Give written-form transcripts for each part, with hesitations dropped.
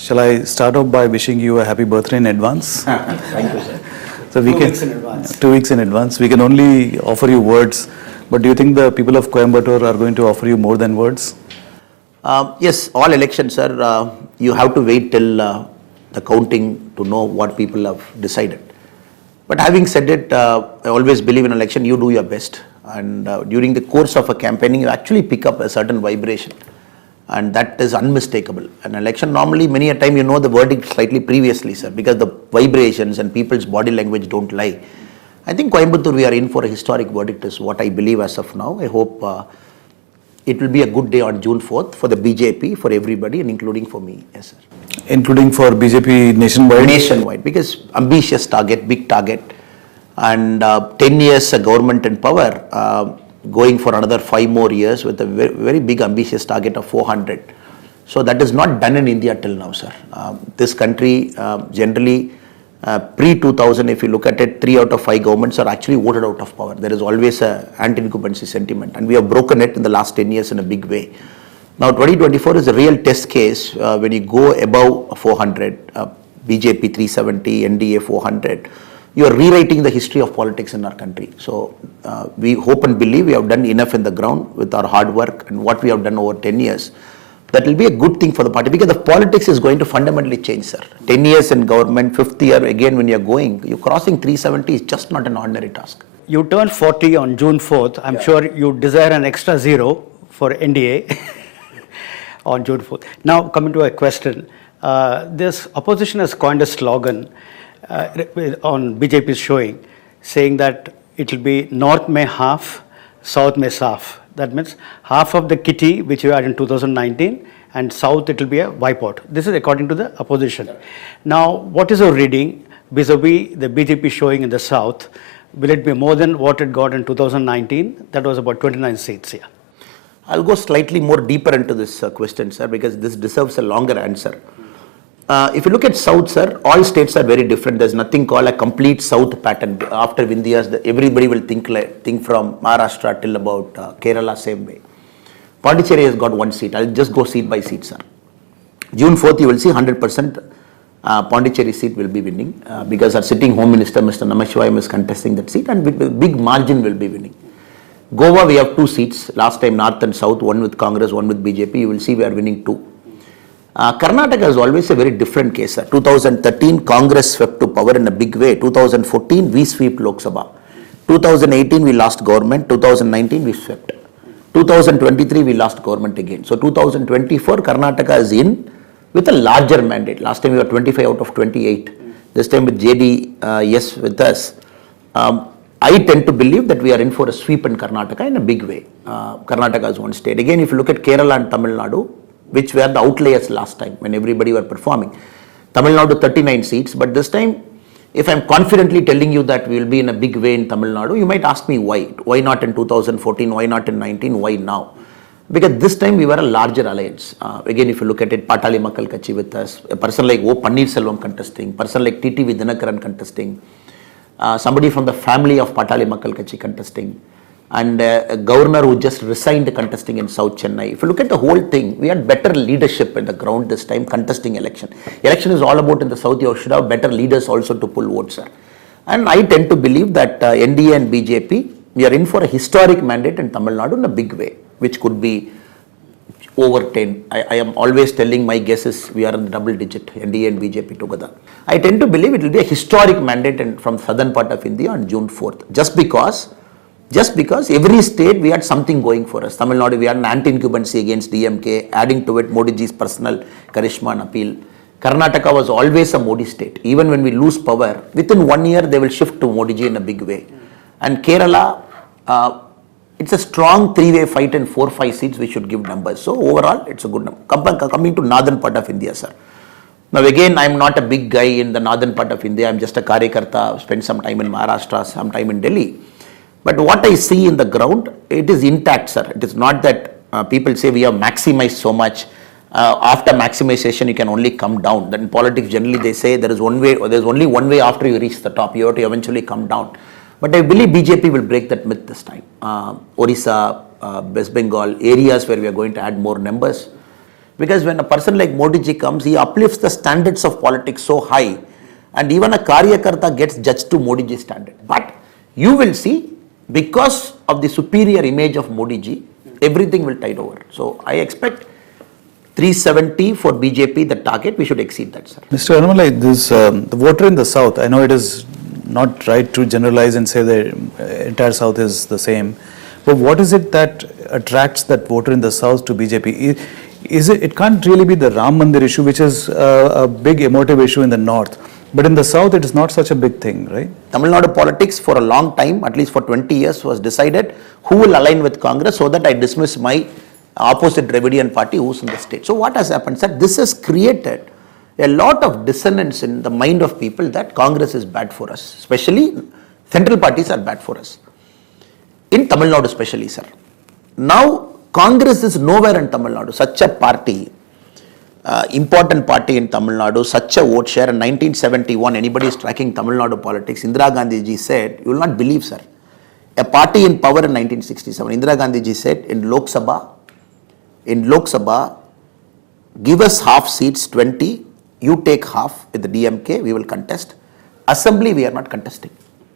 Shall I start off by wishing you a happy birthday in advance? Thank you, sir. So we 2 can, weeks in advance. 2 weeks in advance. We can only offer you words, but do you think the people of Coimbatore are going to offer you more than words? Yes, all elections, sir, you have to wait till the counting to know what people have decided. But having said it, I always believe in election, you do your best. And during the course of a campaigning, you actually pick up a certain vibration. And that is unmistakable. An election, normally, many a time you know the verdict slightly previously, sir, because the vibrations and people's body language don't lie. I think Coimbatore, we are in for a historic verdict is what I believe as of now. I hope it will be a good day on June 4th for the BJP, for everybody, and including for me. Yes, sir. Including for BJP nationwide? Nationwide, because ambitious target, big target, and 10 years government in power, going for another 5 more years with a very, very big ambitious target of 400. So that is not done in India till now, sir. This country generally, pre-2000, if you look at it, 3 out of 5 governments are actually voted out of power. There is always a anti-incumbency sentiment, and we have broken it in the last 10 years in a big way. Now 2024 is a real test case when you go above 400, BJP 370, NDA 400. You are rewriting the history of politics in our country. So we hope and believe we have done enough in the ground with our hard work and what we have done over 10 years. That will be a good thing for the party because the politics is going to fundamentally change, sir. 10 years in government, 5th year again when you're crossing 370 is just not an ordinary task. You turned 40 on June 4th. I'm sure you desire an extra 0 for NDA on June 4th. Now, coming to a question. This opposition has coined a slogan on BJP's showing, saying that it will be North mein half, South mein saaf. That means half of the kitty which you had in 2019 and South it will be a wipeout. This is according to the opposition. Yeah. Now, what is your reading vis-a-vis the BJP showing in the South? Will it be more than what it got in 2019? That was about 29 seats here. I'll go slightly more deeper into this question, sir, because this deserves a longer answer. If you look at South, sir, all states are very different. There's nothing called a complete South pattern. After Vindhyas, everybody will think from Maharashtra till about Kerala, same way. Pondicherry has got 1 seat. I'll just go seat by seat, sir. June 4th, you will see 100% Pondicherry seat will be winning because our sitting Home Minister, Mr. Namashivayam, is contesting that seat and with big margin will be winning. Goa, we have 2 seats. Last time, North and South, one with Congress, one with BJP. You will see we are winning 2. Karnataka is always a very different case, sir. 2013, Congress swept to power in a big way. 2014, we swept Lok Sabha. 2018, we lost government. 2019, we swept. 2023, we lost government again. So 2024, Karnataka is in with a larger mandate. Last time we were 25 out of 28. This time with JD, yes, with us. I tend to believe that we are in for a sweep in Karnataka in a big way. Karnataka is one state. Again, if you look at Kerala and Tamil Nadu, which were the outliers last time when everybody were performing. Tamil Nadu 39 seats, but this time, if I'm confidently telling you that we will be in a big way in Tamil Nadu, you might ask me why. Why not in 2014, why not in 19, why now? Because this time we were a larger alliance. Again, if you look at it, Patali Makkal Kachi with us, a person like O. Pannirselvam contesting, person like TTV Dinakaran contesting, somebody from the family of Patali Makkal Kachi contesting, and a governor who just resigned contesting in South Chennai. If you look at the whole thing, we had better leadership in the ground this time contesting election. Election is all about in the South, you should have better leaders also to pull votes, sir. And I tend to believe that NDA and BJP, we are in for a historic mandate in Tamil Nadu in a big way, which could be over 10. I am always telling my guesses we are in the double digit, NDA and BJP together. I tend to believe it will be a historic mandate from southern part of India on June 4th, just because every state we had something going for us. Tamil Nadu, we had an anti-incumbency against DMK, adding to it Modi ji's personal charisma and appeal. Karnataka was always a Modi state. Even when we lose power, within 1 year they will shift to Modi ji in a big way. And Kerala, it's a strong 3-way fight in 4-5 seats we should give numbers. So overall, it's a good number. Coming to northern part of India, sir. Now again, I'm not a big guy in the northern part of India. I'm just a Karyakarta, spent some time in Maharashtra, some time in Delhi. But what I see in the ground, it is intact, sir. It is not that people say we have maximized so much. After maximization, you can only come down. Then in politics, generally they say there is one way, or there's only one way after you reach the top. You have to eventually come down. But I believe BJP will break that myth this time. Orissa, West Bengal, areas where we are going to add more numbers. Because when a person like Modi ji comes, he uplifts the standards of politics so high, and even a Karyakarta gets judged to Modi ji standard. But you will see, because of the superior image of Modi ji, everything will tide over. So I expect 370 for BJP, the target, we should exceed that, sir. Mr. Annamalai, the voter in the south, I know it is not right to generalize and say the entire south is the same, but what is it that attracts that voter in the south to BJP? It can't really be the Ram Mandir issue, which is a big emotive issue in the north, but in the south it is not such a big thing, right? Tamil Nadu politics for a long time, at least for 20 years, was decided who will align with Congress so that I dismiss my opposite Dravidian party who's in the state. So what has happened, sir? This has created a lot of dissonance in the mind of people that Congress is bad for us, especially central parties are bad for us. In Tamil Nadu especially, sir. Now, Congress is nowhere in Tamil Nadu. Such a party, important party in Tamil Nadu, such a vote share. In 1971, anybody is tracking Tamil Nadu politics, Indira Gandhi ji said, you will not believe, sir. A party in power in 1967, Indira Gandhi ji said, in Lok Sabha, give us half seats, 20, you take half with the DMK, we will contest. Assembly, we are not contesting.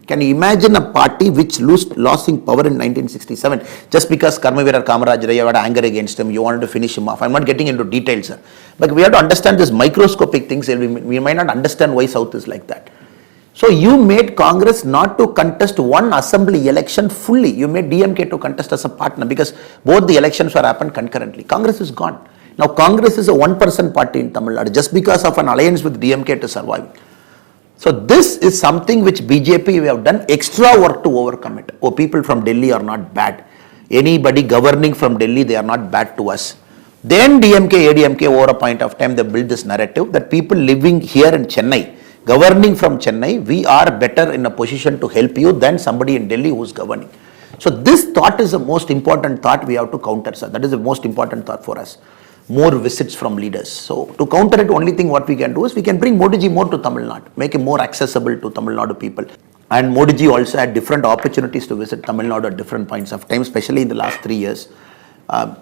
Can you imagine a party which lost in power in 1967 just because Karmaveer Kamaraj Rai had anger against him, you wanted to finish him off? I'm not getting into details, sir. But we have to understand this microscopic things. We might not understand why South is like that. So you made Congress not to contest one assembly election fully. You made DMK to contest as a partner because both the elections were happened concurrently. Congress is gone. Now Congress is a one-person party in Tamil Nadu just because of an alliance with DMK to survive. So this is something which BJP we have done extra work to overcome it. Oh, people from Delhi are not bad. Anybody governing from Delhi, they are not bad to us. Then DMK, ADMK over a point of time they built this narrative that people living here in Chennai, governing from Chennai, we are better in a position to help you than somebody in Delhi who is governing. So this thought is the most important thought we have to counter, sir. That is the most important thought for us. More visits from leaders. So to counter it, only thing what we can do is we can bring Modi ji more to Tamil Nadu, make him more accessible to Tamil Nadu people. And Modi ji also had different opportunities to visit Tamil Nadu at different points of time, especially in the last 3 years.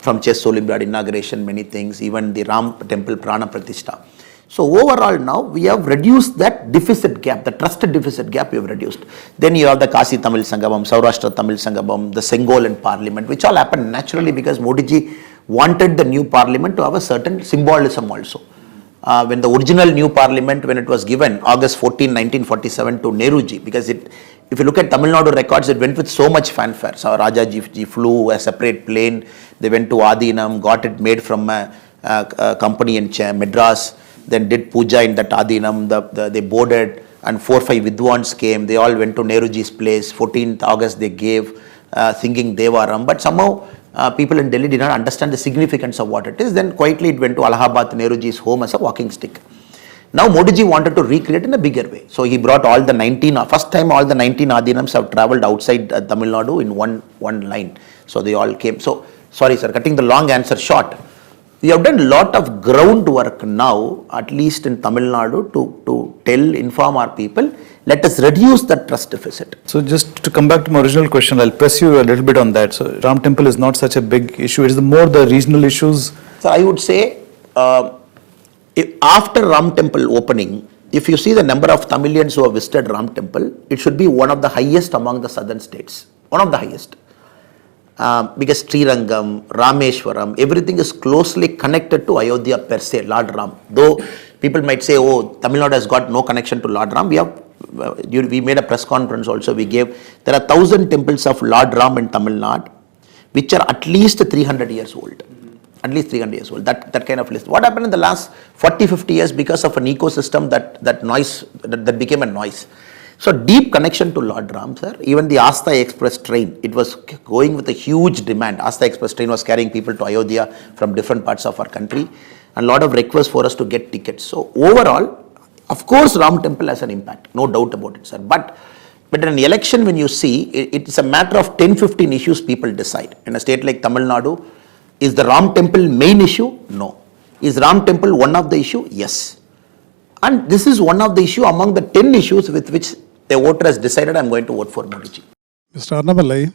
From Chess Olympiad inauguration, many things, even the Ram Temple Prana Pratishtha. So overall now we have reduced that deficit gap, the trusted deficit gap we have reduced. Then you have the Kasi Tamil Sangam, Saurashtra Tamil Sangam, the Sengolan Parliament, which all happened naturally because Modi ji wanted the new parliament to have a certain symbolism also. When the original new parliament, when it was given, August 14, 1947 to Nehru ji, because if you look at Tamil Nadu records, it went with so much fanfare. So Raja ji flew a separate plane, they went to Adinam, got it made from a company in Madras, then did puja in that Adinam, they boarded and 4 or 5 Vidwans came, they all went to Nehru ji's place, 14th August they gave, singing Devaram, but somehow people in Delhi did not understand the significance of what it is. Then quietly it went to Allahabad, Nehruji's home as a walking stick. Now Modi ji wanted to recreate in a bigger way. So he brought all the first time all the 19 Adinams have travelled outside Tamil Nadu in one line. So they all came. So, sorry sir, cutting the long answer short. We have done a lot of groundwork now, at least in Tamil Nadu, to inform our people. Let us reduce the trust deficit. So just to come back to my original question, I'll press you a little bit on that. So Ram Temple is not such a big issue. It is more the regional issues. So I would say, after Ram Temple opening, if you see the number of Tamilians who have visited Ram Temple, it should be one of the highest among the southern states. One of the highest. Because Srirangam, Rameshwaram, everything is closely connected to Ayodhya per se, Lord Ram. Though people might say, oh, Tamil Nadu has got no connection to Lord Ram. We made a press conference also. There are 1,000 temples of Lord Ram in Tamil Nadu, which are at least 300 years old. At least 300 years old. That kind of list. What happened in the last 40-50 years because of an ecosystem that became a noise. So deep connection to Lord Ram, sir. Even the Asta Express train, it was going with a huge demand. Asta Express train was carrying people to Ayodhya from different parts of our country. And a lot of requests for us to get tickets. So overall, of course, Ram Temple has an impact. No doubt about it, sir. But in an election, when you see, it's a matter of 10-15 issues people decide. In a state like Tamil Nadu, is the Ram Temple main issue? No. Is Ram Temple one of the issue? Yes. And this is one of the issue among the 10 issues with which the voter has decided I'm going to vote for Modi ji. Mr. Annamalai,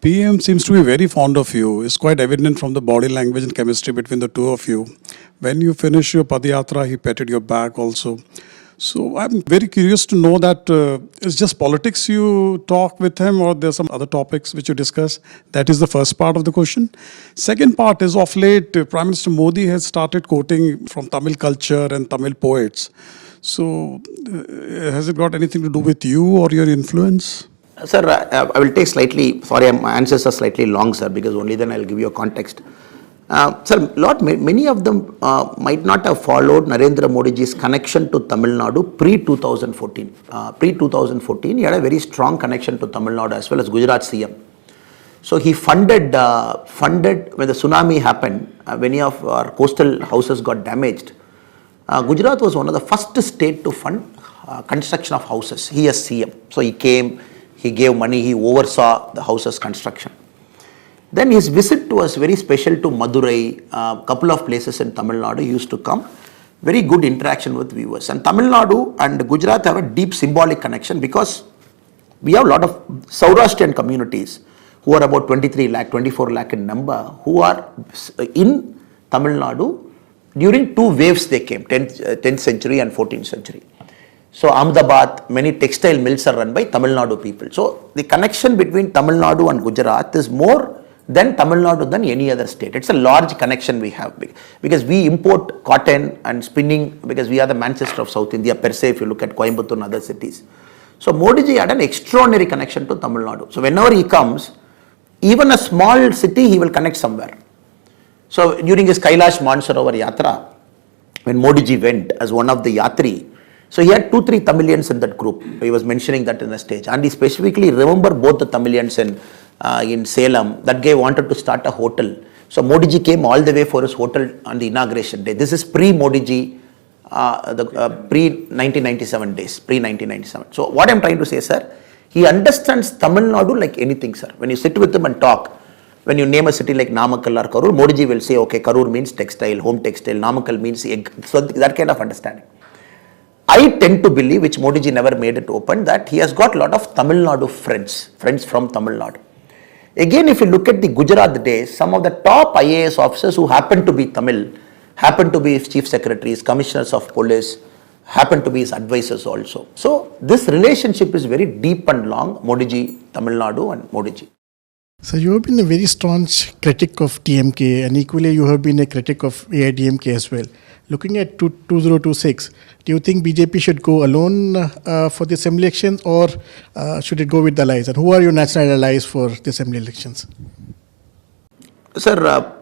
PM seems to be very fond of you. It's quite evident from the body language and chemistry between the two of you. When you finish your Padayatra, he patted your back also. So I'm very curious to know that it's just politics you talk with him, or there's some other topics which you discuss. That is the first part of the question. Second part is, of late, Prime Minister Modi has started quoting from Tamil culture and Tamil poets. So has it got anything to do with you or your influence? Sir, I will take slightly, sorry, my answers are slightly long, sir, because only then I'll give you a context. Sir, many of them might not have followed Narendra Modi's connection to Tamil Nadu pre-2014. Pre-2014, he had a very strong connection to Tamil Nadu as well as Gujarat CM. So he funded when the tsunami happened, many of our coastal houses got damaged. Gujarat was one of the first state to fund construction of houses. He as CM. So he came, he gave money, he oversaw the houses construction. Then his visit was very special to Madurai, a couple of places in Tamil Nadu. He used to come. Very good interaction with viewers. And Tamil Nadu and Gujarat have a deep symbolic connection because we have a lot of Saurashtrian communities who are about 23 lakh, 24 lakh in number, who are in Tamil Nadu. During two waves they came, 10th century and 14th century. So Ahmedabad, many textile mills are run by Tamil Nadu people. So the connection between Tamil Nadu and Gujarat is more than Tamil Nadu than any other state. It's a large connection we have because we import cotton and spinning because we are the Manchester of South India per se if you look at Coimbatore and other cities. So Modi ji had an extraordinary connection to Tamil Nadu. So whenever he comes, even a small city he will connect somewhere. So during his Kailash Mansarovar Yatra, when Modi ji went as one of the Yatri, so he had 2-3 Tamilians in that group. He was mentioning that in the stage. And he specifically remembered both the Tamilians in Salem. That guy wanted to start a hotel. So Modi ji came all the way for his hotel on the inauguration day. This is pre-Modi ji, pre-1997 days, pre-1997. So what I'm trying to say, sir, he understands Tamil Nadu like anything, sir. When you sit with him and talk, when you name a city like Namakkal or Karur, Modi ji will say, okay, Karur means textile, home textile, Namakkal means egg. So that kind of understanding. I tend to believe, which Modi ji never made it open, that he has got a lot of Tamil Nadu friends from Tamil Nadu. Again, if you look at the Gujarat days, some of the top IAS officers who happen to be Tamil, happen to be his chief secretaries, commissioners of police, happen to be his advisors also. So this relationship is very deep and long, Modi ji, Tamil Nadu and Modi ji. So you have been a very staunch critic of TMK and equally you have been a critic of AIDMK as well. Looking at 2026, do you think BJP should go alone for the assembly elections or should it go with the allies? And who are your national allies for the assembly elections? Sir,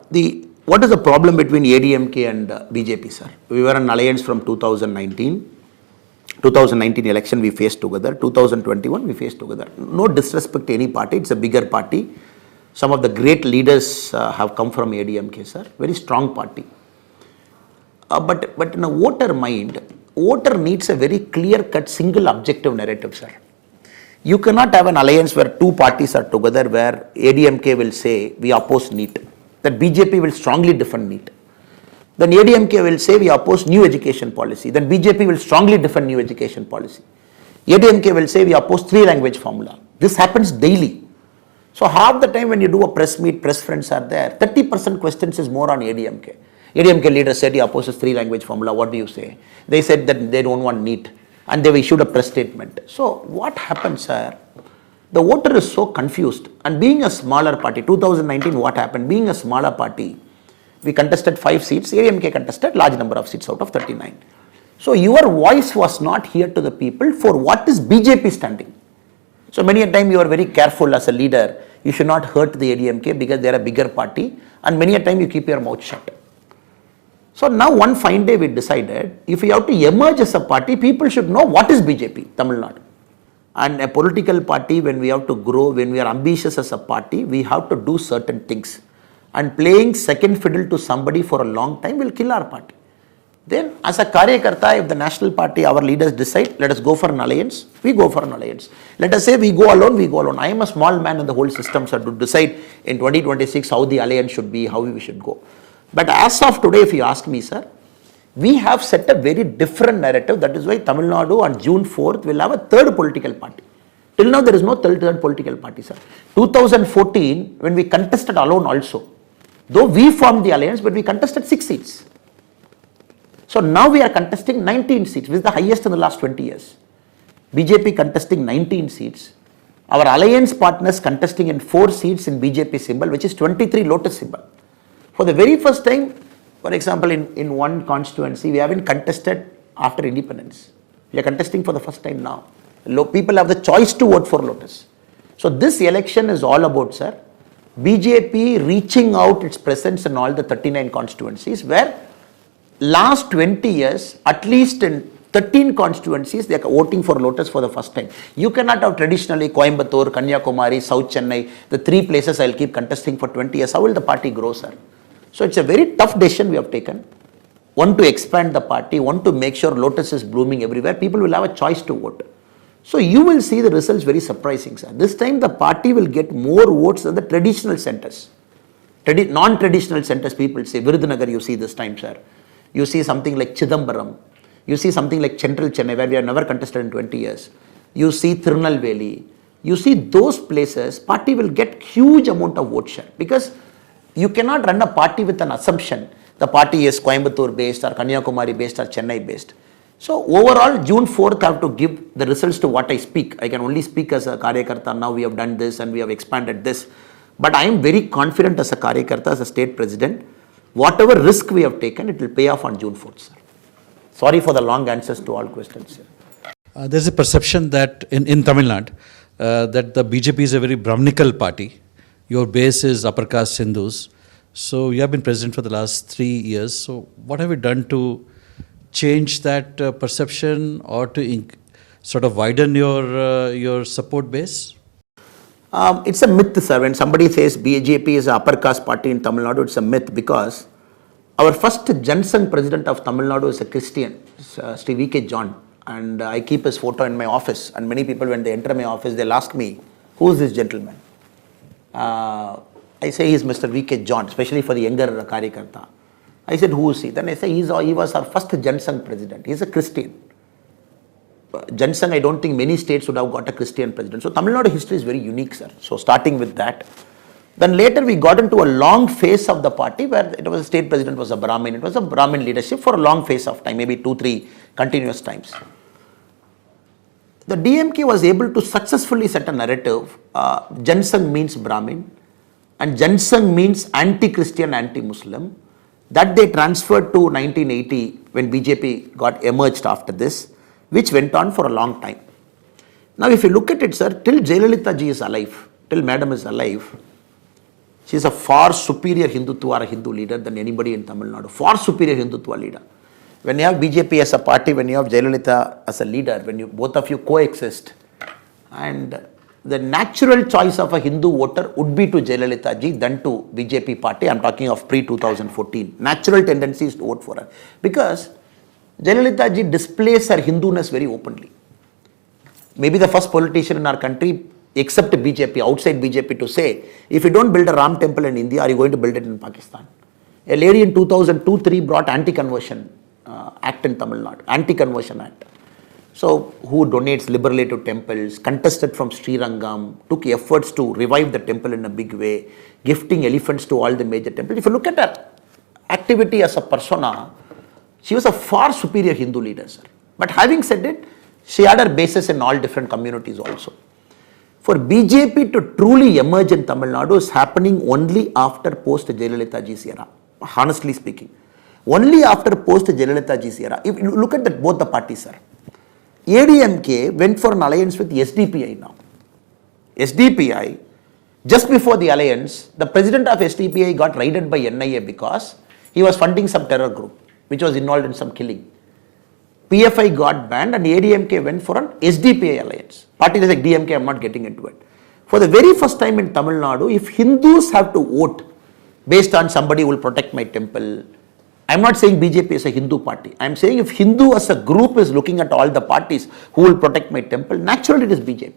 what is the problem between ADMK and BJP, sir? We were an alliance from 2019. 2019 election we faced together. 2021 we faced together. No disrespect to any party. It's a bigger party. Some of the great leaders have come from ADMK, sir. Very strong party. But in a voter mind, voter needs a very clear-cut single objective narrative, sir. You cannot have an alliance where two parties are together where ADMK will say we oppose NEET. That BJP will strongly defend NEET. Then ADMK will say we oppose new education policy. Then BJP will strongly defend new education policy. ADMK will say we oppose 3-language formula. This happens daily. So half the time when you do a press meet, press friends are there, 30% questions is more on ADMK. ADMK leader said he opposes 3-language formula. What do you say? They said that they don't want NEET and they issued a press statement. So what happens, sir? The voter is so confused, and being a smaller party, 2019 what happened? Being a smaller party, we contested 5 seats, ADMK contested large number of seats out of 39. So your voice was not here to the people for what is BJP standing. So many a time you are very careful as a leader, you should not hurt the ADMK because they are a bigger party, and many a time you keep your mouth shut. So now one fine day we decided, if we have to emerge as a party, people should know what is BJP, Tamil Nadu. And a political party, when we have to grow, when we are ambitious as a party, we have to do certain things. And playing second fiddle to somebody for a long time will kill our party. Then as a Karyakarta, if the national party, our leaders decide, let us go for an alliance, we go for an alliance. Let us say we go alone, we go alone. I am a small man in the whole system, sir, to decide in 2026 how the alliance should be, how we should go. But as of today, if you ask me, sir, we have set a very different narrative. That is why Tamil Nadu on June 4th will have a third political party. Till now, there is no third political party, sir. 2014, when we contested alone also, though we formed the alliance, but we contested 6 seats. So now we are contesting 19 seats, which is the highest in the last 20 years. BJP contesting 19 seats. Our alliance partners contesting in 4 seats in BJP symbol, which is 23 lotus symbol. For the very first time, for example, in one constituency, we haven't contested after independence. We are contesting for the first time now. People have the choice to vote for lotus. So this election is all about, sir, BJP reaching out its presence in all the 39 constituencies, where last 20 years, at least in 13 constituencies, they are voting for lotus for the first time. You cannot have traditionally Coimbatore, Kanyakumari, South Chennai, the 3 places I will keep contesting for 20 years. How will the party grow, sir? So it's a very tough decision we have taken. One, to expand the party, one, to make sure lotus is blooming everywhere. People will have a choice to vote. So you will see the results very surprising, sir. This time the party will get more votes than the traditional centers. Non-traditional centers, people say, Virudhunagar you see this time, sir. You see something like Chidambaram. You see something like Central Chennai, where we have never contested in 20 years. You see Tirunelveli. You see those places, party will get huge amount of vote share. Because you cannot run a party with an assumption the party is Coimbatore based or Kanyakumari based or Chennai based. So overall, June 4th, I have to give the results to what I speak. I can only speak as a Karyakarta. Now we have done this and we have expanded this. But I am very confident as a Karyakarta, as a state president, whatever risk we have taken, it will pay off on June 4th, sir. Sorry for the long answers to all questions, sir. There's a perception that in Tamil Nadu, that the BJP is a very Brahminical party. Your base is upper caste Hindus. So you have been president for the last 3 years. So what have you done to change that perception or to sort of widen your support base? It's a myth, sir. When somebody says BJP is an upper caste party in Tamil Nadu, it's a myth, because our first Jansang president of Tamil Nadu is a Christian, Sri V.K. John. And I keep his photo in my office. And many people, when they enter my office, they'll ask me, who is this gentleman? I say he is Mr. V.K. John, especially for the younger Karyakarta. I said, who is he? Then I say, he was our first Jansang president. He is a Christian. Jansang, I don't think many states would have got a Christian president. So Tamil Nadu history is very unique, sir. So starting with that. Then later we got into a long phase of the party where it was a state president was a Brahmin. It was a Brahmin leadership for a long phase of time, maybe 2-3 continuous times. The DMK was able to successfully set a narrative. Jansang means Brahmin and Jansang means anti-Christian, anti-Muslim. That they transferred to 1980 when BJP got emerged after this, which went on for a long time. Now if you look at it, sir, till Jayalalitha ji is alive, till Madam is alive, she is a far superior Hindutva or Hindu leader than anybody in Tamil Nadu. Far superior Hindutva leader. When you have BJP as a party, when you have Jayalalitha as a leader, when you both of you coexist, and the natural choice of a Hindu voter would be to Jayalalitha ji than to BJP party. I am talking of pre-2014. Natural tendency is to vote for her. Because Jayalalitha ji displays her Hinduness very openly. Maybe the first politician in our country, except BJP, outside BJP, to say, if you don't build a Ram temple in India, are you going to build it in Pakistan? A lady in 2002-03 brought anti-conversion act in Tamil Nadu, anti-conversion act. So, who donates liberally to temples, contested from Srirangam, took efforts to revive the temple in a big way, gifting elephants to all the major temples. If you look at her activity as a persona, she was a far superior Hindu leader, sir. But having said it, she had her bases in all different communities also. For BJP to truly emerge in Tamil Nadu is happening only after post-Jayalalitha ji's era, honestly speaking. Only after post-Jayalalitha ji's era. If you look at both the parties, sir. ADMK went for an alliance with SDPI now. SDPI, just before the alliance, the president of SDPI got raided by NIA because he was funding some terror group which was involved in some killing. PFI got banned and ADMK went for an SDPI alliance. Parties like DMK, I am not getting into it. For the very first time in Tamil Nadu, if Hindus have to vote based on somebody who will protect my temple, I am not saying BJP is a Hindu party. I am saying if Hindu as a group is looking at all the parties who will protect my temple, naturally it is BJP.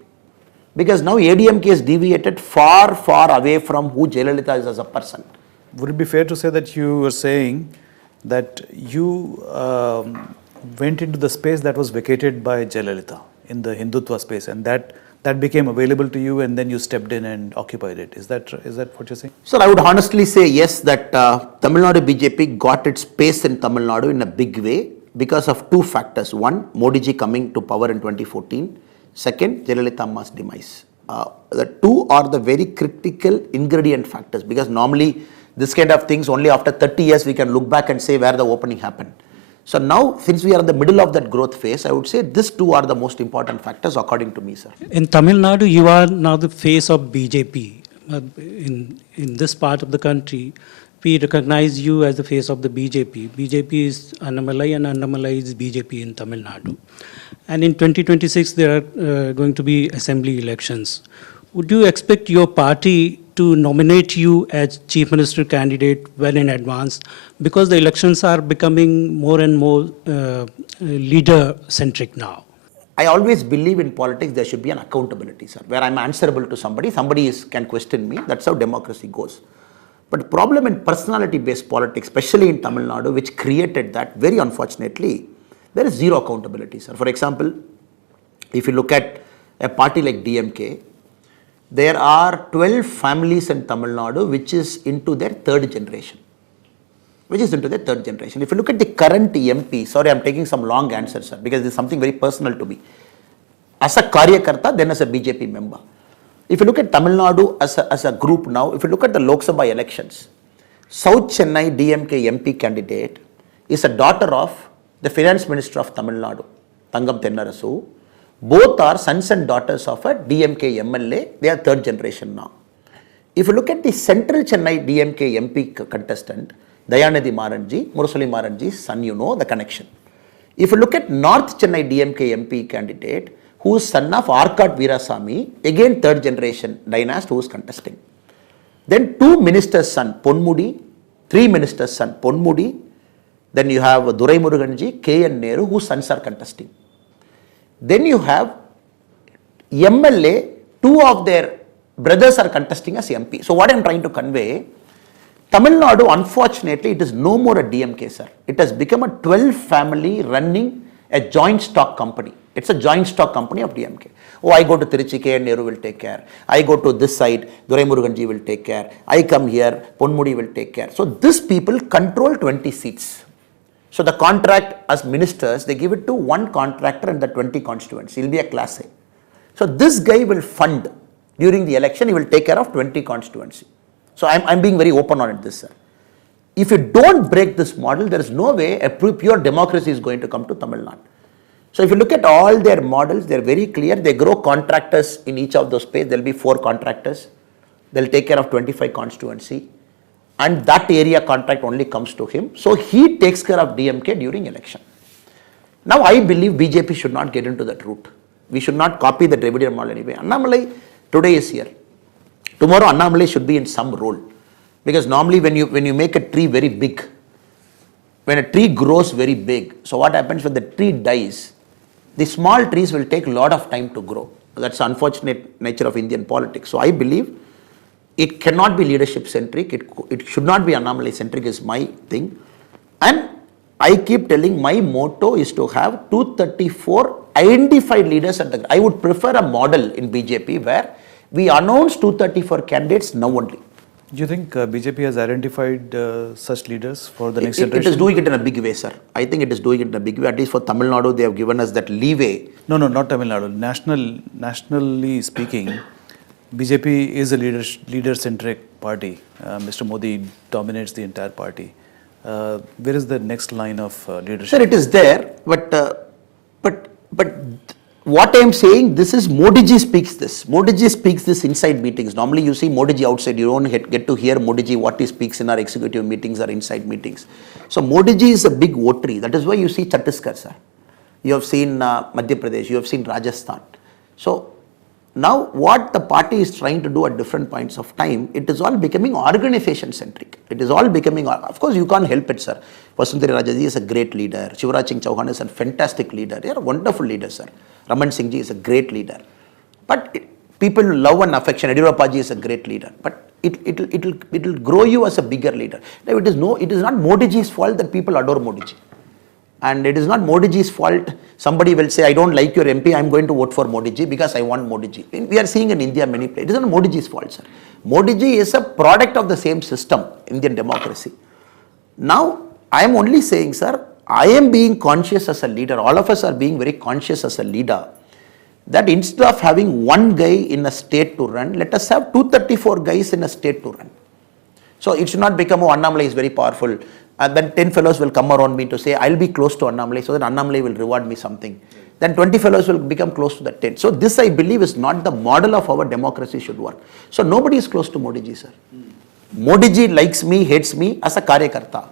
Because now ADMK has deviated far, far away from who Jayalalitha is as a person. Would it be fair to say that you were saying that you went into the space that was vacated by Jayalalitha in the Hindutva space, and that that became available to you and then you stepped in and occupied it. Is that what you're saying? Sir, I would honestly say yes, that Tamil Nadu BJP got its pace in Tamil Nadu in a big way because of two factors. One, Modi ji coming to power in 2014. Second, Jayalalitha Amma's demise. The two are the very critical ingredient factors, because normally this kind of things only after 30 years we can look back and say where the opening happened. So now, since we are in the middle of that growth phase, I would say these two are the most important factors according to me, sir. In Tamil Nadu, you are now the face of BJP. In this part of the country, we recognize you as the face of the BJP. BJP is Annamalai and Annamalai is BJP in Tamil Nadu. And in 2026, there are going to be assembly elections. Would you expect your party to nominate you as Chief Minister candidate well in advance? Because the elections are becoming more and more leader-centric now. I always believe in politics there should be an accountability, sir, where I'm answerable to somebody, can question me. That's how democracy goes. But the problem in personality-based politics, especially in Tamil Nadu, which created that, very unfortunately, there is zero accountability, sir. For example, if you look at a party like DMK, there are 12 families in Tamil Nadu which is into their third generation. If you look at the current MP, sorry, I'm taking some long answers, sir, because this is something very personal to me. As a Karyakarta, then as a BJP member. If you look at Tamil Nadu as a group now, if you look at the Lok Sabha elections, South Chennai DMK MP candidate is a daughter of the Finance Minister of Tamil Nadu, Tangam Tennarasu. Both are sons and daughters of a DMK MLA. They are third generation now. If you look at the Central Chennai DMK MP contestant, Dayanidhi Maranji, Murasali Maranji's son, you know the connection. If you look at North Chennai DMK MP candidate, who is son of Arkat Veerasamy, again third generation dynast who is contesting. Then two ministers' son, Ponmudi, three ministers' son, Ponmudi. Then you have Durai Muruganji, K N Nehru, whose sons are contesting. Then you have MLA, two of their brothers are contesting as MP. So what I am trying to convey, Tamil Nadu, unfortunately, it is no more a DMK, sir. It has become a 12 family running a joint stock company. It's a joint stock company of DMK. Oh, I go to Tiruchi, K N Nehru will take care. I go to this side, Durai Muruganji will take care. I come here, Ponmudi will take care. So these people control 20 seats. So the contract as ministers, they give it to one contractor in the 20 constituents. He'll be a class A. So this guy will fund during the election, he will take care of 20 constituency. So I'm being very open on it, this, sir. If you don't break this model, there is no way a pure democracy is going to come to Tamil Nadu. So if you look at all their models, they're very clear. They grow contractors in each of those space. There'll be 4 contractors. They'll take care of 25 constituency. And that area contract only comes to him. So he takes care of DMK during election. Now I believe BJP should not get into that route. We should not copy the Dravidian model anyway. Annamalai today is here. Tomorrow Annamalai should be in some role. Because normally when you make a tree very big, when a tree grows very big, so what happens when the tree dies? The small trees will take a lot of time to grow. That's the unfortunate nature of Indian politics. So I believe it cannot be leadership centric. It should not be Annamalai centric is my thing. And I keep telling my motto is to have 234 identified leaders at the. I would prefer a model in BJP where we announce 234 candidates now only. Do you think BJP has identified such leaders for the next It generation? is doing it in a big way, sir. I think it is doing it in a big way. At least for Tamil Nadu, they have given us that leeway. No, not Tamil Nadu. Nationally speaking, BJP is a leader-centric party. Mr. Modi dominates the entire party. Where is the next line of leadership? Sir, it is there, but what I am saying, this is Modi ji speaks this. Modi ji speaks this inside meetings. Normally you see Modi ji outside. You don't get to hear Modi ji what he speaks in our executive meetings or inside meetings. So Modi ji is a big votary. That is why you see Chhattisgarh, sir. You have seen Madhya Pradesh. You have seen Rajasthan. So now what the party is trying to do at different points of time, it is all becoming organization centric. It is all becoming, of course you can't help it, sir. Vasundhara Rajaji is a great leader. Shivraj Singh Chauhan is a fantastic leader. They are a wonderful leader, sir. Raman Singh ji is a great leader. But people love and affection. Yediyurappa ji is a great leader. But it will grow you as a bigger leader. Now it is not Modi ji's fault that people adore Modi ji. And it is not Modi ji's fault. Somebody will say, I don't like your MP, I'm going to vote for Modi ji because I want Modi ji. We are seeing in India many places. It is not Modi ji's fault, sir. Modi ji is a product of the same system, Indian democracy. Now, I am only saying, sir, I am being conscious as a leader. All of us are being very conscious as a leader that instead of having one guy in a state to run, let us have 234 guys in a state to run. So it should not become, oh, Annamalai is very powerful. And then 10 fellows will come around me to say, I'll be close to Annamalai so that Annamalai will reward me something. Then 20 fellows will become close to the 10. So this, I believe, is not the model of our democracy should work. So nobody is close to Modi ji, sir. Modi ji likes me, hates me as a karyakarta.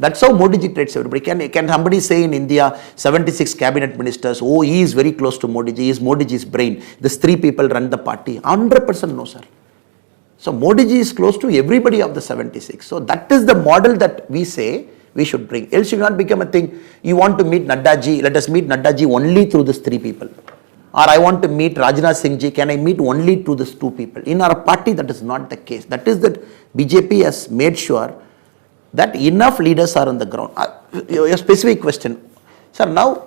That's how Modi ji treats everybody. Can somebody say in India, 76 cabinet ministers, oh, he is very close to Modi ji, he is Modi ji's brain. These 3 people run the party. 100% no, sir. So Modi ji is close to everybody of the 76. So that is the model that we say we should bring. Else it should not become a thing. You want to meet Nadda ji, let us meet Nadda ji only through these 3 people. Or I want to meet Rajnath Singh ji, can I meet only through these 2 people? In our party, that is not the case. That is that BJP has made sure that enough leaders are on the ground. A specific question. Sir, now,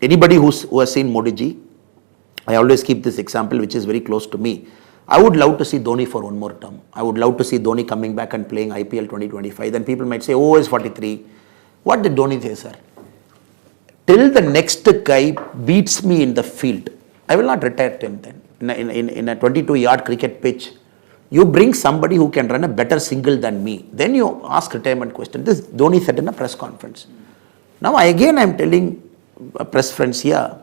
anybody who has seen Modi ji, I always keep this example which is very close to me. I would love to see Dhoni for one more term. I would love to see Dhoni coming back and playing IPL 2025. Then people might say, oh, he's 43. What did Dhoni say, sir? Till the next guy beats me in the field, I will not retire till then. In a 22-yard cricket pitch, you bring somebody who can run a better single than me. Then you ask retirement question. This Dhoni said in a press conference. Now again I am telling press friends here,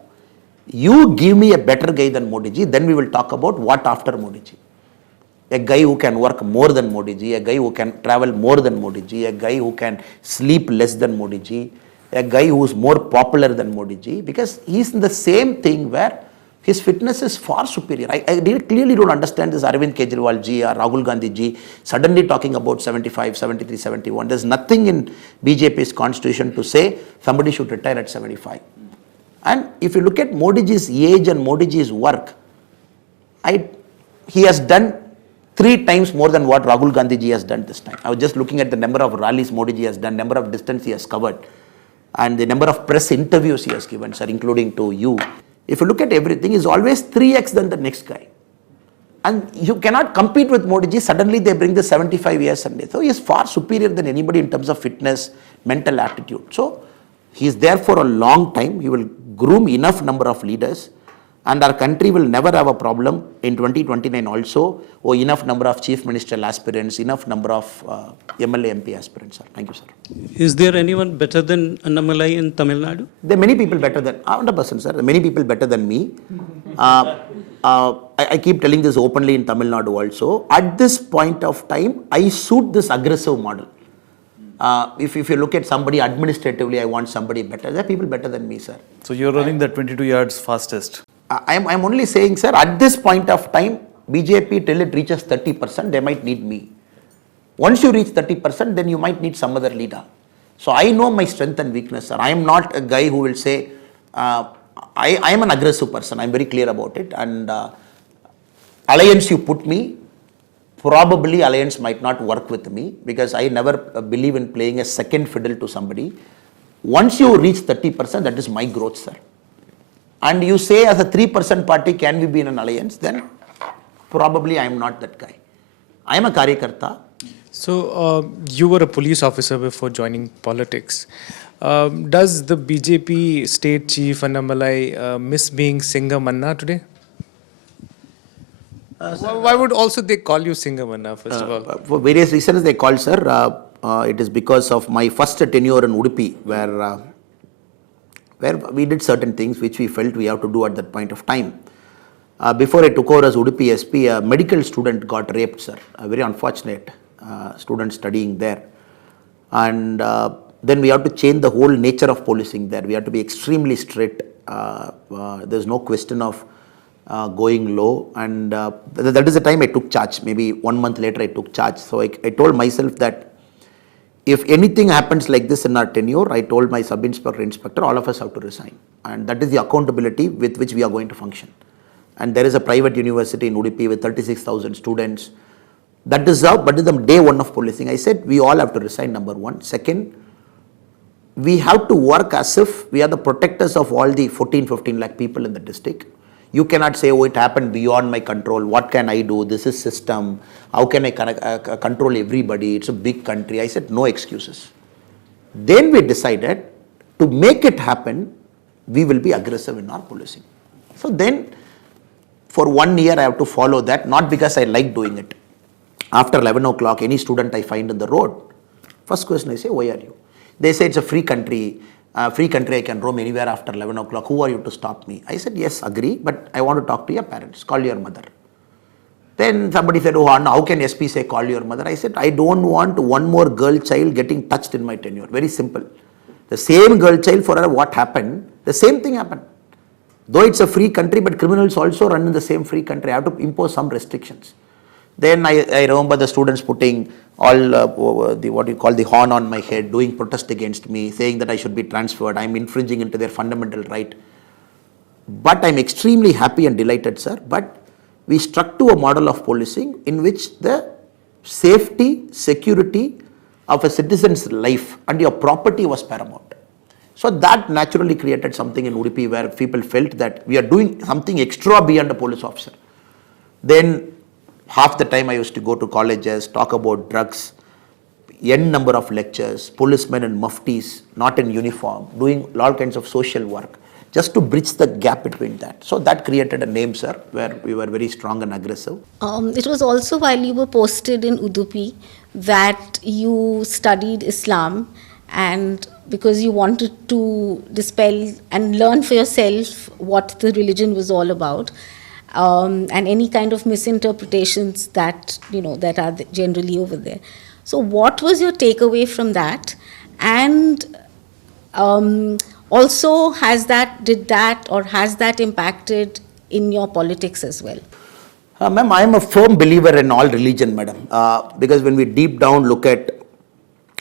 you give me a better guy than Modi ji, then we will talk about what after Modi ji. A guy who can work more than Modi ji, a guy who can travel more than Modi ji, a guy who can sleep less than Modi ji, a guy who is more popular than Modi ji, because he is in the same thing where his fitness is far superior. I clearly don't understand this Arvind Kejriwal ji or Rahul Gandhi ji suddenly talking about 75, 73, 71. There's nothing in BJP's constitution to say somebody should retire at 75. And if you look at Modi ji's age and Modi ji's work, he has done 3 times more than what Rahul Gandhi ji has done this time. I was just looking at the number of rallies Modi ji has done, number of distance he has covered, and the number of press interviews he has given, sir, including to you. If you look at everything, he's always 3x than the next guy. And you cannot compete with Modi ji. Suddenly they bring the 75 years and so he is far superior than anybody in terms of fitness, mental aptitude. So he is there for a long time. He will groom enough number of leaders, and our country will never have a problem in 2029 also, or enough number of chief ministerial aspirants, enough number of MLA MP aspirants, sir. Thank you, sir. Is there anyone better than Annamalai in Tamil Nadu? There are many people better than, 100%, sir. There are many people better than me. I keep telling this openly in Tamil Nadu also. At this point of time, I suit this aggressive model. If you look at somebody administratively, I want somebody better. There are people better than me, sir. So you're running the 22 yards fastest. I'm only saying, sir, at this point of time, BJP till it reaches 30%, they might need me. Once you reach 30%, then you might need some other leader. So I know my strength and weakness, sir. I am not a guy who will say, I am an aggressive person. I'm very clear about it. And alliance you put me, probably alliance might not work with me, because I never believe in playing a second fiddle to somebody. Once you reach 30%, that is my growth, sir. And you say as a 3% party, can we be in an alliance? Then probably I am not that guy. I am a karyakarta. So you were a police officer before joining politics. Does the BJP state chief Annamalai miss being Singamanna today? Why would also they call you Singamanna, first of all? For various reasons they called, sir. It is because of my first tenure in Udupi, where we did certain things which we felt we have to do at that point of time. Before I took over as Udupi SP, a medical student got raped, sir. A very unfortunate student studying there. And then we have to change the whole nature of policing there. We have to be extremely strict. There's no question of going low. And that is the time I took charge. Maybe 1 month later I took charge. So I told myself that if anything happens like this in our tenure, I told my inspector, all of us have to resign. And that is the accountability with which we are going to function. And there is a private university in Udupi with 36,000 students. That is how, but in the day 1 of policing, I said we all have to resign, number 1. Second, we have to work as if we are the protectors of all the 15 lakh people in the district. You cannot say, oh, it happened beyond my control. What can I do? This is system. How can I control everybody? It's a big country. I said, no excuses. Then we decided to make it happen, we will be aggressive in our policing. So then, for 1 year, I have to follow that, not because I like doing it. After 11 o'clock, any student I find on the road, first question I say, why are you? They say it's a free country. I can roam anywhere after 11 o'clock. Who are you to stop me? I said, yes, agree, but I want to talk to your parents. Call your mother. Then somebody said, oh, how can SP say call your mother? I said, I don't want one more girl child getting touched in my tenure. Very simple. The same girl child, for her, what happened? The same thing happened. Though it's a free country, but criminals also run in the same free country. I have to impose some restrictions. Then I remember the students putting all the horn on my head, doing protest against me, saying that I should be transferred. I'm infringing into their fundamental right. But I'm extremely happy and delighted, sir. But we struck to a model of policing in which the safety, security of a citizen's life and your property was paramount. So that naturally created something in Udupi where people felt that we are doing something extra beyond a police officer. Then half the time I used to go to colleges, talk about drugs, n number of lectures, policemen in muftis, not in uniform, doing all kinds of social work, just to bridge the gap between that. So that created a name, sir, where we were very strong and aggressive. It was also while you were posted in Udupi that you studied Islam, and because you wanted to dispel and learn for yourself what the religion was all about. And any kind of misinterpretations that that are generally over there. So what was your takeaway from that? And also has that impacted in your politics as well? Ma'am, I am a firm believer in all religion, madam, because when we deep down look at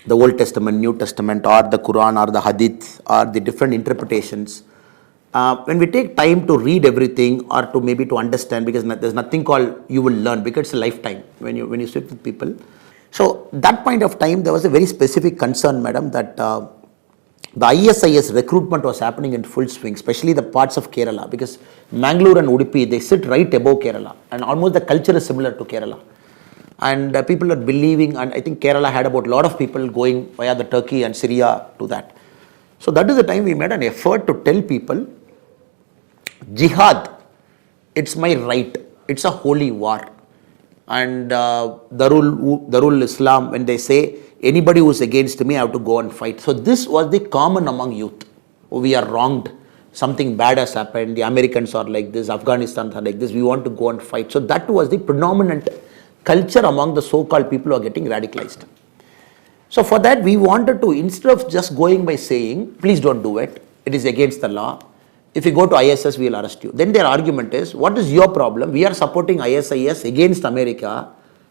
the Old Testament, New Testament, or the Quran, or the Hadith, or the different interpretations, when we take time to read everything or to maybe to understand, because there's nothing called you will learn, because it's a lifetime when you sit with people. So that point of time, there was a very specific concern, madam, that the ISIS recruitment was happening in full swing, especially the parts of Kerala, because Mangalore and Udupi, they sit right above Kerala, and almost the culture is similar to Kerala. And people are believing, and I think Kerala had about a lot of people going via the Turkey and Syria to that. So that is the time we made an effort to tell people, jihad, it's my right, it's a holy war. And Darul Islam, when they say, anybody who's against me, I have to go and fight. So this was the common among youth. Oh, we are wronged, something bad has happened, the Americans are like this, Afghanistan are like this, we want to go and fight. So that was the predominant culture among the so-called people who are getting radicalized. So for that, we wanted to, instead of just going by saying, please don't do it, it is against the law. If you go to ISS, we will arrest you. Then their argument is, what is your problem? We are supporting ISIS against America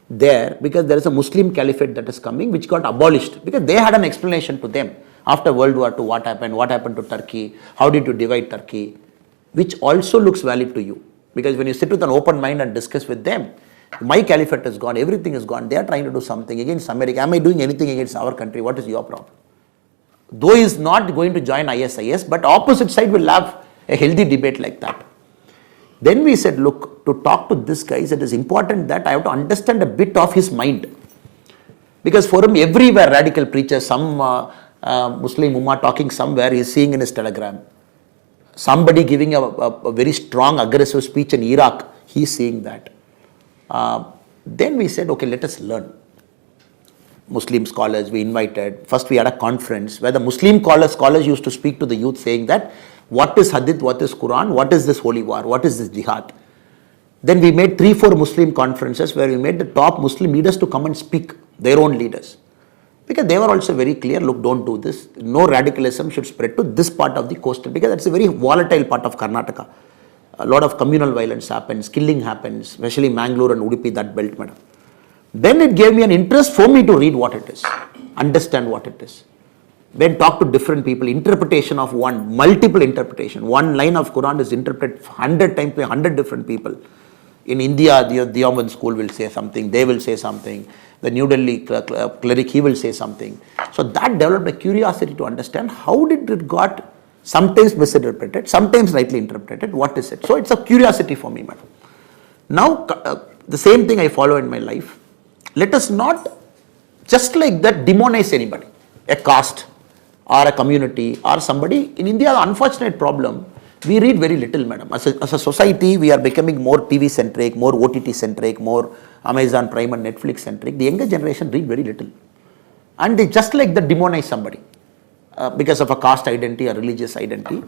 there because there is a Muslim caliphate that is coming, which got abolished because they had an explanation to them after World War II, what happened to Turkey, how did you divide Turkey, which also looks valid to you. Because when you sit with an open mind and discuss with them, my caliphate is gone, everything is gone, they are trying to do something against America. Am I doing anything against our country? What is your problem? Though he is not going to join ISIS, but opposite side will have a healthy debate like that. Then we said, look, to talk to this guy, it is important that I have to understand a bit of his mind. Because for him, everywhere radical preachers, some Muslim Ummah talking somewhere, he is seeing in his telegram. Somebody giving a very strong, aggressive speech in Iraq, he is seeing that. Then we said, okay, let us learn. Muslim scholars, we invited. First we had a conference where the Muslim scholars used to speak to the youth saying that, what is Hadith, what is Quran, what is this holy war, what is this jihad. Then we made 3-4 Muslim conferences where we made the top Muslim leaders to come and speak, their own leaders. Because they were also very clear, look, don't do this. No radicalism should spread to this part of the coastal, because that's a very volatile part of Karnataka. A lot of communal violence happens, killing happens, especially Mangalore and Udupi, that belt, madam. Then it gave me an interest for me to read what it is, understand what it is. Then talk to different people, interpretation of one, multiple interpretation. One line of Quran is interpreted 100 times by 100 different people. In India, the Diyaman school will say something, they will say something. the New Delhi cleric, he will say something. So that developed a curiosity to understand how did it got sometimes misinterpreted, sometimes rightly interpreted, what is it? So it's a curiosity for me, madam. Now, the same thing I follow in my life. Let us not just like that demonize anybody, a caste or a community or somebody. In India, the unfortunate problem, we read very little, madam. As a society, we are becoming more TV centric, more OTT centric, more Amazon Prime and Netflix centric. The younger generation read very little. And they just like that demonize somebody because of a caste identity or religious identity.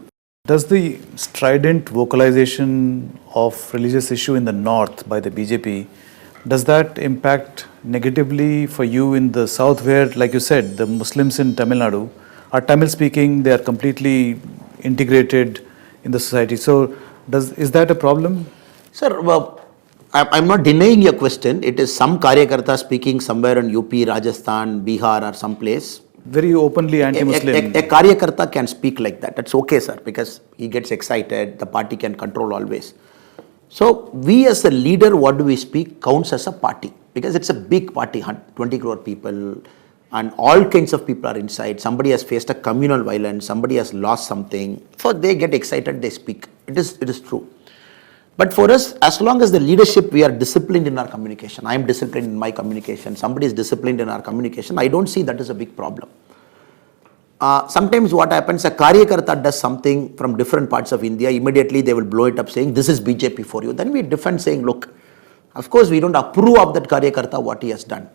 Does the strident vocalization of religious issue in the north by the BJP, does that impact negatively for you in the south where, like you said, the Muslims in Tamil Nadu are Tamil speaking, they are completely integrated in the society. So is that a problem? Sir, I'm not denying your question. It is some Karyakarta speaking somewhere in UP, Rajasthan, Bihar or some place. Very openly anti-Muslim. A Karyakarta can speak like that. That's okay, sir, because he gets excited. The party can control always. So we as a leader, what do we speak counts as a party. Because it's a big party, 20 crore people and all kinds of people are inside. Somebody has faced a communal violence. Somebody has lost something. So they get excited, they speak. It is true. But for us, as long as the leadership, we are disciplined in our communication. I am disciplined in my communication. Somebody is disciplined in our communication. I don't see that as a big problem. Sometimes what happens, a Karyakarta does something from different parts of India. Immediately they will blow it up saying, this is BJP for you. Then we defend saying, look, of course we don't approve of that Karyakarta what he has done.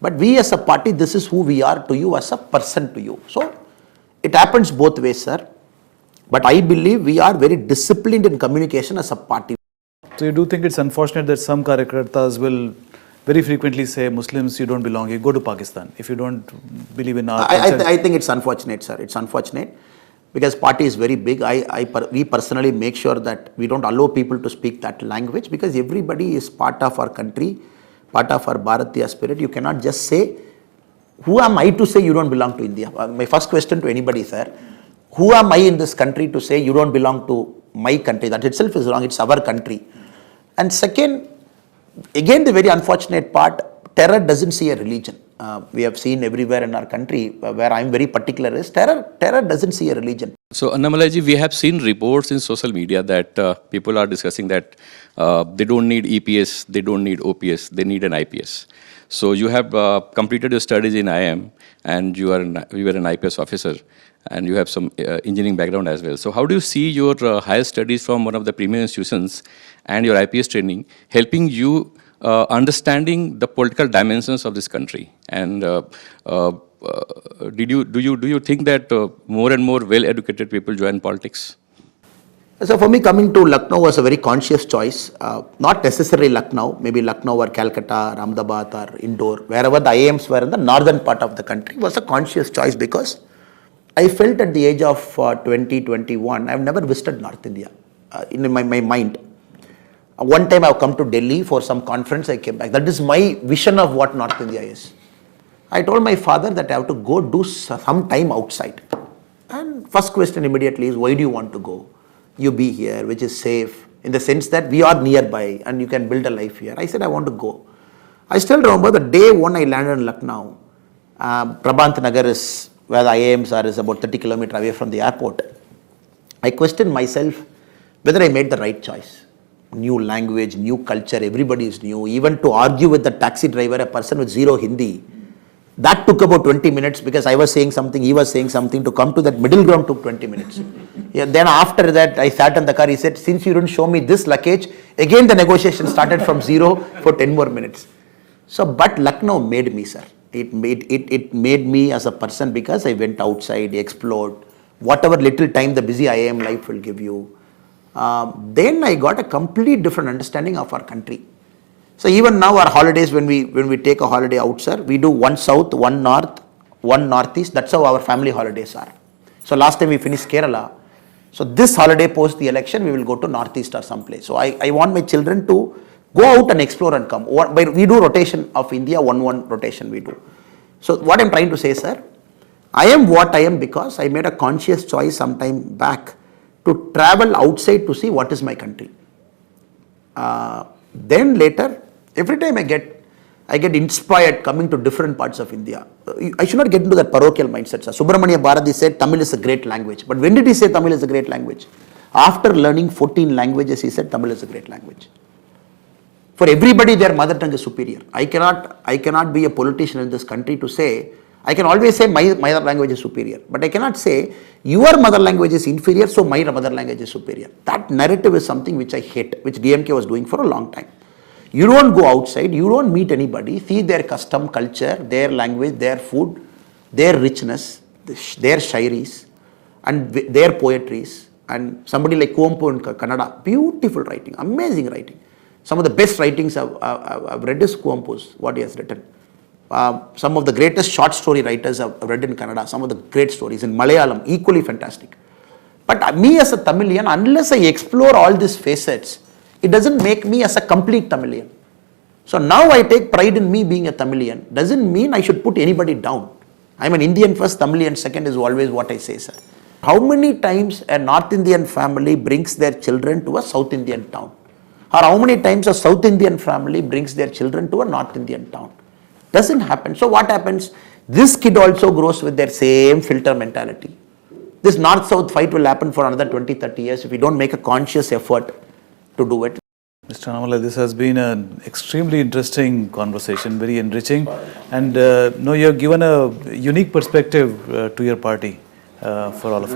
But we as a party, this is who we are to you as a person to you. So it happens both ways, sir. But I believe we are very disciplined in communication as a party. So you do think it's unfortunate that some Karyakartas will very frequently say, Muslims, you don't belong here, go to Pakistan if you don't believe in our culture. I think it's unfortunate, sir. It's unfortunate because party is very big. We personally make sure that we don't allow people to speak that language because everybody is part of our country, part of our Bharatiya spirit. You cannot just say, who am I to say you don't belong to India? My first question to anybody, sir, who am I in this country to say you don't belong to my country? That itself is wrong. It's our country. And second, again, the very unfortunate part, terror doesn't see a religion. We have seen everywhere in our country where I'm very particular is terror doesn't see a religion. So Annamalai ji, we have seen reports in social media that people are discussing that they don't need EPS, they don't need OPS, they need an IPS. So you have completed your studies in IIM and you were an IPS officer and you have some engineering background as well. So how do you see your higher studies from one of the premier institutions and your IPS training helping you understanding the political dimensions of this country? And do you think that more and more well-educated people join politics? So for me, coming to Lucknow was a very conscious choice. Not necessarily Lucknow, maybe Lucknow or Calcutta, or Ahmedabad or Indore, wherever the IIMs were in the northern part of the country was a conscious choice because I felt at the age of 20, 21, I've never visited North India in my mind. One time I've come to Delhi for some conference, I came back. That is my vision of what North India is. I told my father that I have to go do some time outside. And first question immediately is, why do you want to go? You be here, which is safe, in the sense that we are nearby and you can build a life here. I said, I want to go. I still remember the day when I landed in Lucknow, Prabhant Nagar is where the IIMs are, is about 30 kilometers away from the airport. I questioned myself whether I made the right choice. New language, new culture, everybody is new. Even to argue with the taxi driver, a person with zero Hindi, that took about 20 minutes because I was saying something, he was saying something. To come to that middle ground took 20 minutes. Yeah, then after that, I sat in the car, he said, since you didn't show me this luggage, again the negotiation started from zero for 10 more minutes. So, but Lucknow made me, sir. It made me as a person because I went outside, explored, whatever little time the busy IIM life will give you. Then I got a complete different understanding of our country. So even now our holidays, when we take a holiday out, sir, we do one south, one north, one northeast. That's how our family holidays are. So last time we finished Kerala. So this holiday post the election, we will go to northeast or someplace. So I want my children to go out and explore and come. We do rotation of India, one rotation we do. So what I'm trying to say, sir, I am what I am because I made a conscious choice some time back to travel outside to see what is my country. Then later, every time I get I get inspired coming to different parts of India. I should not get into that parochial mindset, sir. Subramania Bharati said Tamil is a great language. But when did he say Tamil is a great language? After learning 14 languages, he said Tamil is a great language. For everybody, their mother tongue is superior. I cannot be a politician in this country to say, I can always say my mother language is superior. But I cannot say, your mother language is inferior, so my mother language is superior. That narrative is something which I hate, which DMK was doing for a long time. You don't go outside, you don't meet anybody, see their custom, culture, their language, their food, their richness, their shairis, and their poetries. And somebody like Kuampu in Kannada, beautiful writing, amazing writing. Some of the best writings I've read is Kuampu's, what he has written. Some of the greatest short story writers I've read in Kannada, some of the great stories in Malayalam, equally fantastic. But me as a Tamilian, unless I explore all these facets, it doesn't make me as a complete Tamilian. So now I take pride in me being a Tamilian. Doesn't mean I should put anybody down. I'm an Indian first, Tamilian second is always what I say, sir. How many times a North Indian family brings their children to a South Indian town? Or how many times a South Indian family brings their children to a North Indian town? Doesn't happen. So what happens? This kid also grows with their same filter mentality. This North-South fight will happen for another 20, 30 years if we don't make a conscious effort to do it. Mr. Annamalai, this has been an extremely interesting conversation, very enriching, and you have given a unique perspective to your party for all of us.